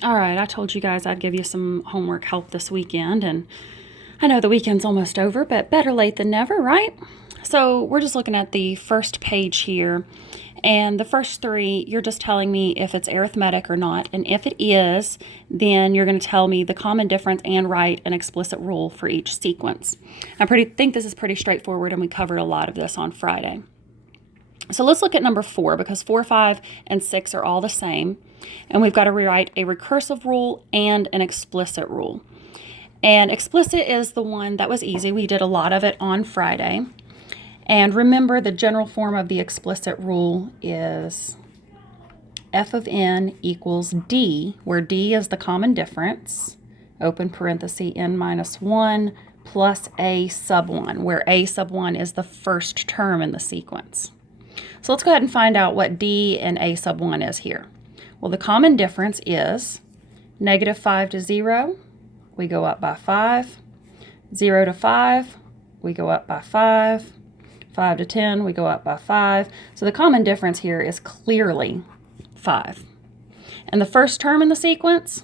All right, I told you guys I'd give you some homework help this weekend, and I know the weekend's almost over, but better late than never, right? So we're just looking at the first page here, and the first three, you're just telling me if it's arithmetic or not, and if it is, then you're going to tell me the common difference and write an explicit rule for each sequence. I think this is pretty straightforward, and we covered a lot of this on Friday. So let's look at number 4, because 4, 5, and 6 are all the same. And we've got to rewrite a recursive rule and an explicit rule. And explicit is the one that was easy. We did a lot of it on Friday. And remember, the general form of the explicit rule is f of n equals d, where d is the common difference, open parenthesis, n minus 1, plus a sub 1, where a sub 1 is the first term in the sequence. So let's go ahead and find out what d and a sub 1 is here. Well, the common difference is negative 5 to 0, we go up by 5. 0 to 5, we go up by 5. 5 to 10, we go up by 5. So the common difference here is clearly 5. And the first term in the sequence,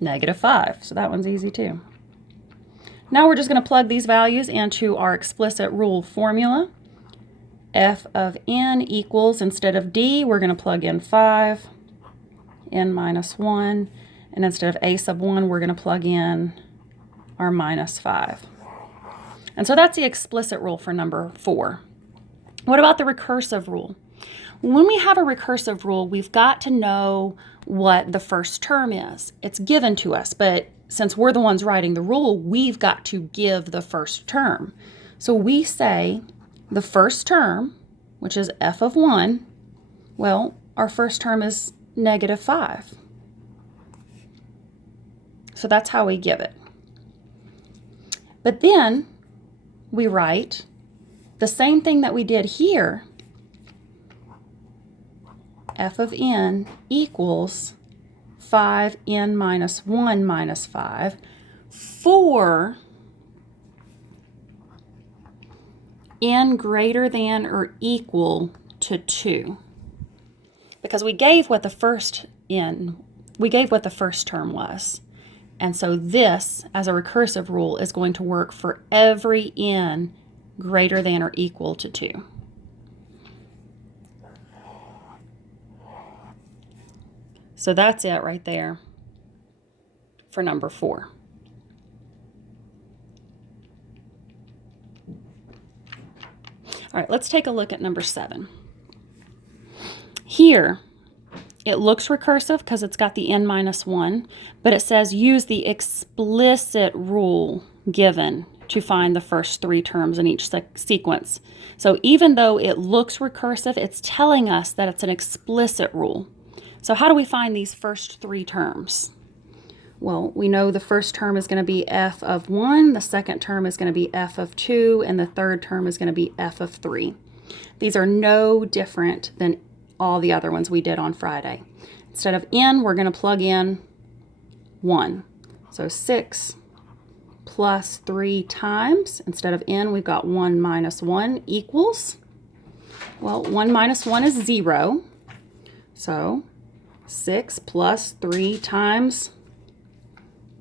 negative 5. So that one's easy too. Now we're just going to plug these values into our explicit rule formula. F of n equals, instead of d, we're going to plug in 5, n minus 1, and instead of a sub 1, we're going to plug in our minus 5. And so that's the explicit rule for number 4. What about the recursive rule? When we have a recursive rule, we've got to know what the first term is. It's given to us, but since we're the ones writing the rule, we've got to give the first term. So we say the first term, which is f of 1, well, our first term is negative 5. So that's how we give it. But then we write the same thing that we did here. F of n equals 5n minus 1 minus 5 for n greater than or equal to 2. Because we gave what the first term was. And so this, as a recursive rule, is going to work for every n greater than or equal to 2. So that's it right there for number 4. All right, let's take a look at number 7. Here, it looks recursive because it's got the n minus 1, but it says use the explicit rule given to find the first 3 terms in each sequence. So even though it looks recursive, it's telling us that it's an explicit rule. So how do we find these first 3 terms? Well, we know the first term is going to be f of 1, the second term is going to be f of 2, and the third term is going to be f of 3. These are no different than all the other ones we did on Friday. Instead of n, we're going to plug in 1. So 6 plus 3 times, instead of n, we've got 1 minus 1 equals, well, 1 minus 1 is 0. So 6 plus 3 times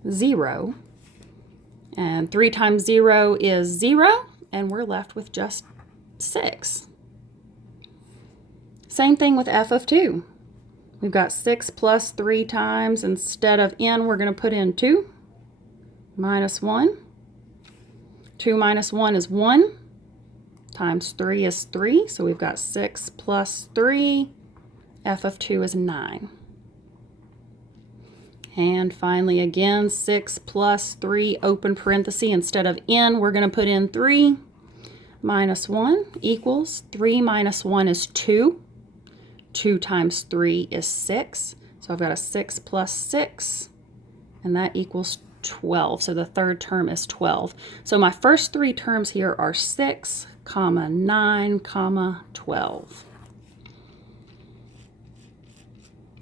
0. And 3 times 0 is 0, and we're left with just 6. Same thing with f of 2. We've got 6 plus 3 times, instead of n, we're going to put in 2 minus 1. 2 minus 1 is 1, times 3 is 3, so we've got 6 plus 3, f of 2 is 9. And finally, again, 6 plus 3, open parenthesis, instead of n, we're going to put in 3 minus 1 equals 3 minus 1 is 2. 2 times 3 is 6. So I've got a 6 plus 6, and that equals 12. So the third term is 12. So my first 3 terms here are 6, 9, 12.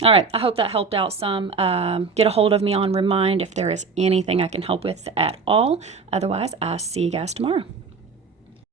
All right, I hope that helped out some. Get a hold of me on Remind if there is anything I can help with at all. Otherwise, I'll see you guys tomorrow.